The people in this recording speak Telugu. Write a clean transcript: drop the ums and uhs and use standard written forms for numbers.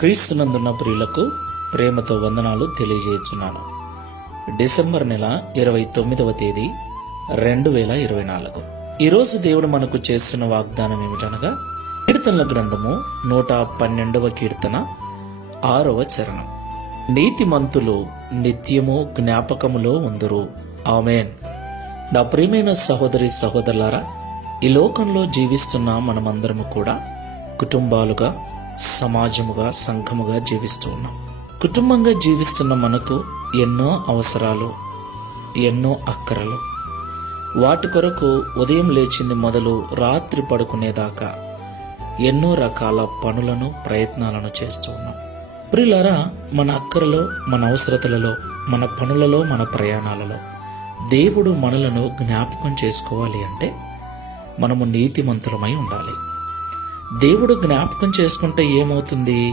క్రీస్తునందున్న ప్రియులకు ప్రేమతో వందనాలు తెలియజేస్తున్నాను. డిసెంబర్ నెల 29వ తేదీ 2024. ఈరోజు దేవుడు మనకు చేస్తున్న వాగ్దానం ఏమిటనగా, కీర్తనల గ్రంథము 112వ కీర్తన 6వ చరణం. నీతిమంతులు నిత్యము జ్ఞాపకములో ఉందురు. ఆమేన్. నా ప్రియమైన సహోదరి సహోదరులారా, ఈ లోకంలో జీవిస్తున్న మనమందరము కూడా కుటుంబాలుగా, సమాజముగా, సంఘముగా జీవిస్తూ ఉన్నాం. కుటుంబంగా జీవిస్తున్న మనకు ఎన్నో అవసరాలు, ఎన్నో అక్కరలు. వాటి కొరకు ఉదయం లేచింది మొదలు రాత్రి పడుకునేదాకా ఎన్నో రకాల పనులను, ప్రయత్నాలను చేస్తూ ఉన్నాం. ప్రియులారా, మన అక్కరలో, మన అవసరతలలో, మన పనులలో, మన ప్రయాణాలలో దేవుడు మనలను జ్ఞాపకం చేసుకోవాలి అంటే మనము నీతిమంతులమై ఉండాలి. దేవుడు జ్ఞాపకం చేసుకుంటే ఏమవుతుంది?